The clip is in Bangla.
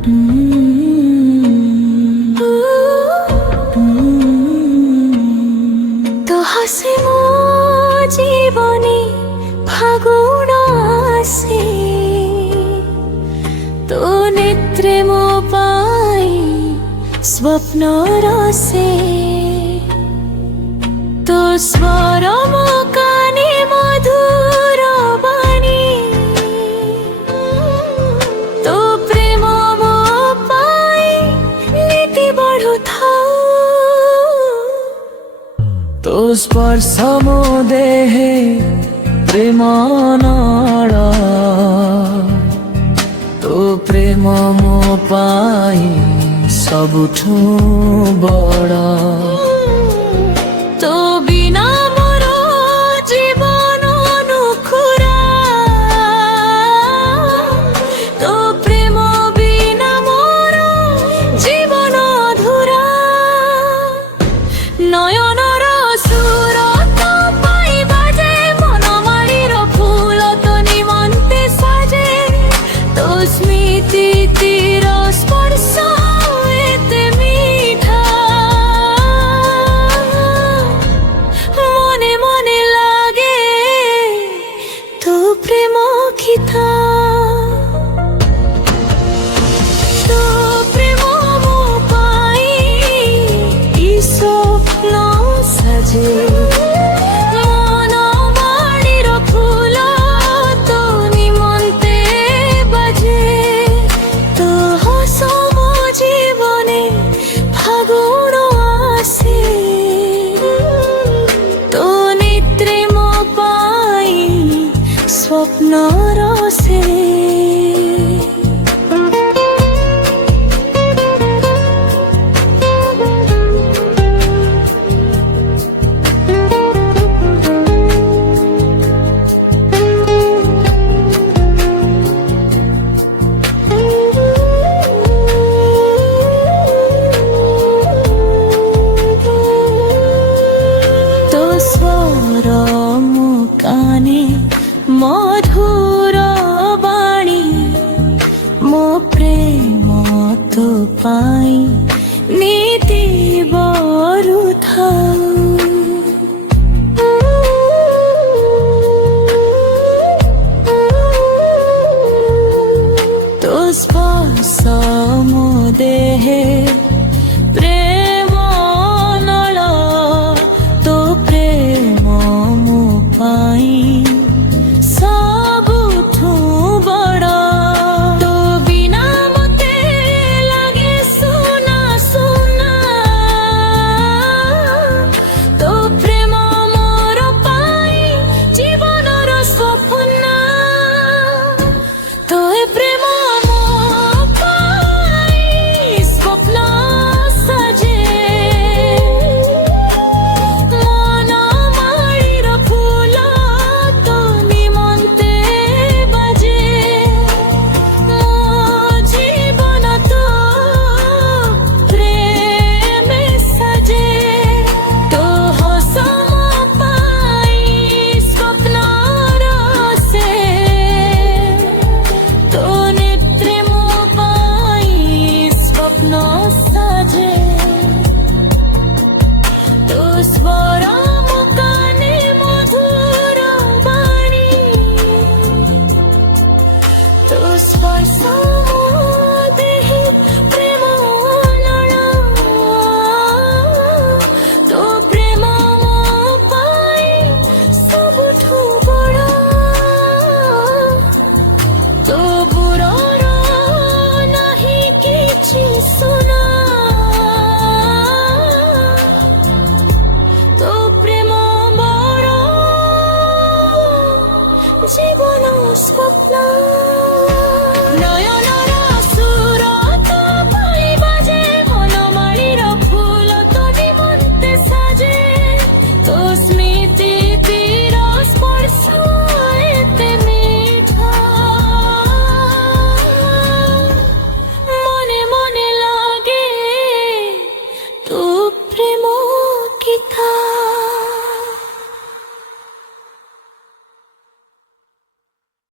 তো হাসে মো জীবনে ফাগুন আসে, তো নেত্রে মো পাই স্বপ্ন রসে, তো স্বর মো কানে মধুর বাণী, তো প্রেম মো পাই নীতি বড়ুথাও, তো স্পর্শ মো দেহে প্রেম নাড়া, তো প্রেম মো পাই ସବୁଠୁ ବଡ଼। তো বিনা মোর জীবন নুখুরা, তো প্রেম বিনা মোর জীবন অধুরা। নয়নর সুর তো পাই বাজে, মন মাড়ির ফুল তো নিমন্তে সাজে, তো স্মৃতি তীর স্পর্শ এতে মিঠা, মনে মনে লাগে তো প্রেম খিথা, তো প্রেম মো পাই ই স্বপ্ন সাজে, মন মাড়ির ফুল তো নিমন্তে বাজে, তো হস মো জীবনে ফাগুন আসে, তো নেত্রে মো পাই স্বপ্ন রসে। তো স্বর মো কানে মধুর বাণী, মো প্রেম তো পাই নীতি বড়ুথাও, তো স্পর্শ মো দেহে